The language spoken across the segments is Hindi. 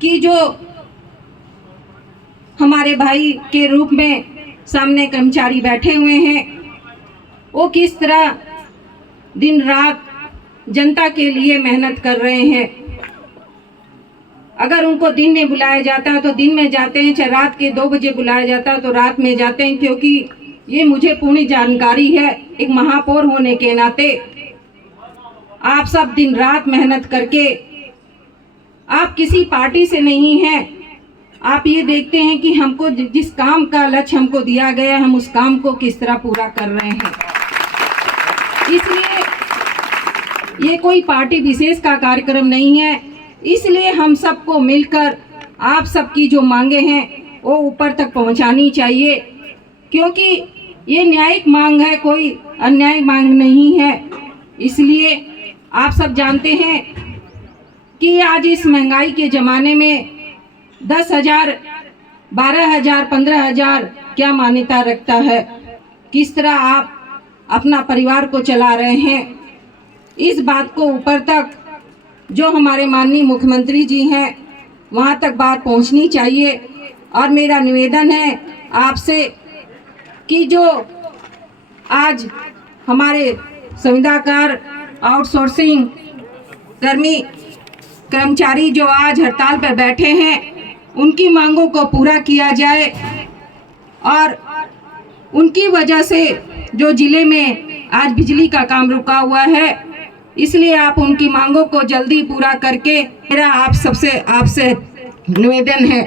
कि जो हमारे भाई के रूप में सामने कर्मचारी बैठे हुए हैं, वो किस तरह दिन रात जनता के लिए मेहनत कर रहे हैं। अगर उनको दिन में बुलाया जाता है तो दिन में जाते हैं, चाहे रात के 2 बजे बुलाया जाता है तो रात में जाते हैं, क्योंकि ये मुझे पूरी जानकारी है। एक महापौर होने के नाते आप सब दिन रात मेहनत करके, आप किसी पार्टी से नहीं हैं, आप ये देखते हैं कि हमको जिस काम का लक्ष्य हमको दिया गया, हम उस काम को किस तरह पूरा कर रहे हैं। इसलिए ये कोई पार्टी विशेष का कार्यक्रम नहीं है, इसलिए हम सबको मिलकर आप सबकी जो मांगे हैं वो ऊपर तक पहुंचानी चाहिए, क्योंकि ये न्यायिक मांग है, कोई अन्याय मांग नहीं है। इसलिए आप सब जानते हैं कि आज इस महंगाई के ज़माने में 10,000, 12,000, 15,000 क्या मान्यता रखता है। किस तरह आप अपना परिवार को चला रहे हैं, इस बात को ऊपर तक जो हमारे माननीय मुख्यमंत्री जी हैं वहाँ तक बात पहुँचनी चाहिए। और मेरा निवेदन है आपसे कि जो आज हमारे संविदाकार आउटसोर्सिंग कर्मचारी जो आज हड़ताल पर बैठे हैं, उनकी मांगों को पूरा किया जाए। और उनकी वजह से जो जिले में आज बिजली का काम रुका हुआ है, इसलिए आप उनकी मांगों को जल्दी पूरा करके, मेरा आपसे निवेदन है।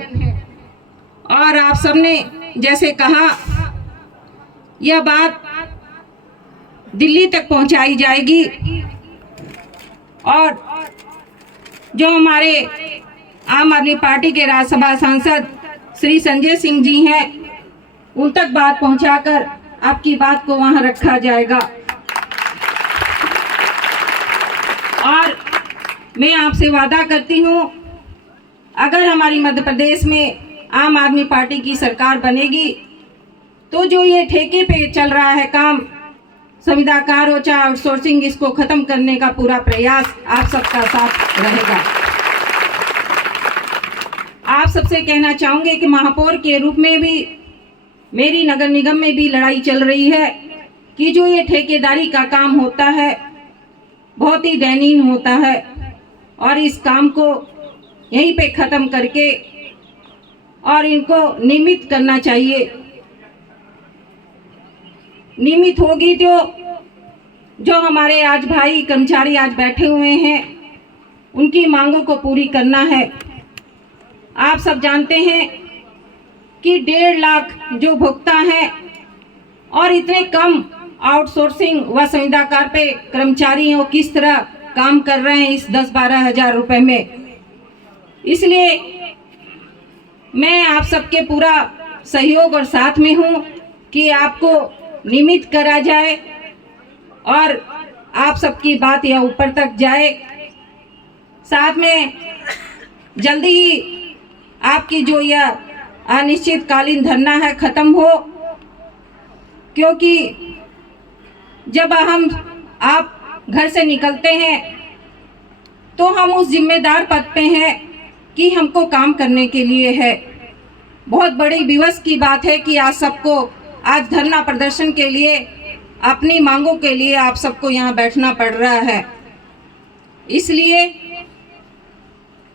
और आप सबने जैसे कहा, यह बात दिल्ली तक पहुंचाई जाएगी और जो हमारे आम आदमी पार्टी के राज्यसभा सांसद श्री संजय सिंह जी हैं, उन तक बात पहुंचाकर आपकी बात को वहां रखा जाएगा। और मैं आपसे वादा करती हूं, अगर हमारी मध्य प्रदेश में आम आदमी पार्टी की सरकार बनेगी तो जो ये ठेके पे चल रहा है काम, संविदाकार हो चाहे आउटसोर्सिंग, इसको खत्म करने का पूरा प्रयास आप सबका साथ रहेगा। आप सबसे कहना चाहूंगे कि महापौर के रूप में भी मेरी नगर निगम में भी लड़ाई चल रही है कि जो ये ठेकेदारी का काम होता है बहुत ही दयनीय होता है, और इस काम को यहीं पे ख़त्म करके और इनको नियमित करना चाहिए। नियमित होगी जो हमारे आज भाई कर्मचारी आज बैठे हुए हैं, उनकी मांगों को पूरी करना है। आप सब जानते हैं कि 1.5 लाख जो भुगता हैं और इतने कम आउटसोर्सिंग व संविदाकार पे कर्मचारी हैं, वो किस तरह काम कर रहे हैं इस 10-12 हज़ार रुपये में। इसलिए मैं आप सबके पूरा सहयोग और साथ में हूँ कि आपको नियमित करा जाए और आप सबकी बात यह ऊपर तक जाए। साथ में जल्दी ही आपकी जो यह अनिश्चितकालीन धरना है ख़त्म हो, क्योंकि जब आप घर से निकलते हैं तो हम उस जिम्मेदार पद पे हैं कि हमको काम करने के लिए है। बहुत बड़ी विवश की बात है कि आज सबको आज धरना प्रदर्शन के लिए, अपनी मांगों के लिए आप सबको यहाँ बैठना पड़ रहा है। इसलिए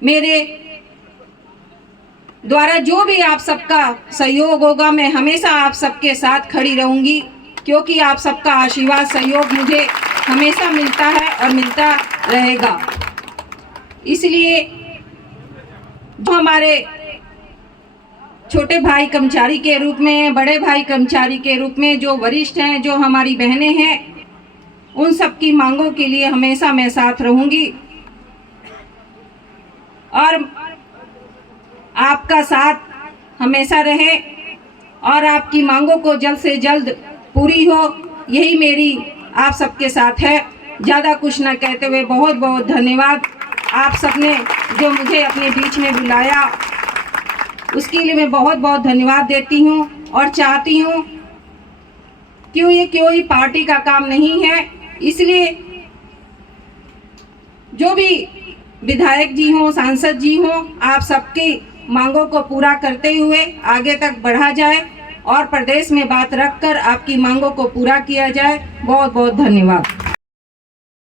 मेरे द्वारा जो भी आप सबका सहयोग होगा, मैं हमेशा आप सबके साथ खड़ी रहूँगी, क्योंकि आप सबका आशीर्वाद सहयोग मुझे हमेशा मिलता है और मिलता रहेगा। इसलिए जो हमारे छोटे भाई कर्मचारी के रूप में, बड़े भाई कर्मचारी के रूप में, जो वरिष्ठ हैं, जो हमारी बहनें हैं, उन सब की मांगों के लिए हमेशा मैं साथ रहूँगी और आपका साथ हमेशा रहे और आपकी मांगों को जल्द से जल्द पूरी हो, यही मेरी आप सबके साथ है। ज़्यादा कुछ ना कहते हुए बहुत बहुत धन्यवाद। आप सबने जो मुझे अपने बीच में बुलाया उसके लिए मैं बहुत बहुत धन्यवाद देती हूँ और चाहती हूँ कि ये कोई पार्टी का काम नहीं है। इसलिए जो भी विधायक जी हों, सांसद जी हों, आप सबकी मांगों को पूरा करते हुए आगे तक बढ़ा जाए और प्रदेश में बात रखकर आपकी मांगों को पूरा किया जाए। बहुत बहुत धन्यवाद।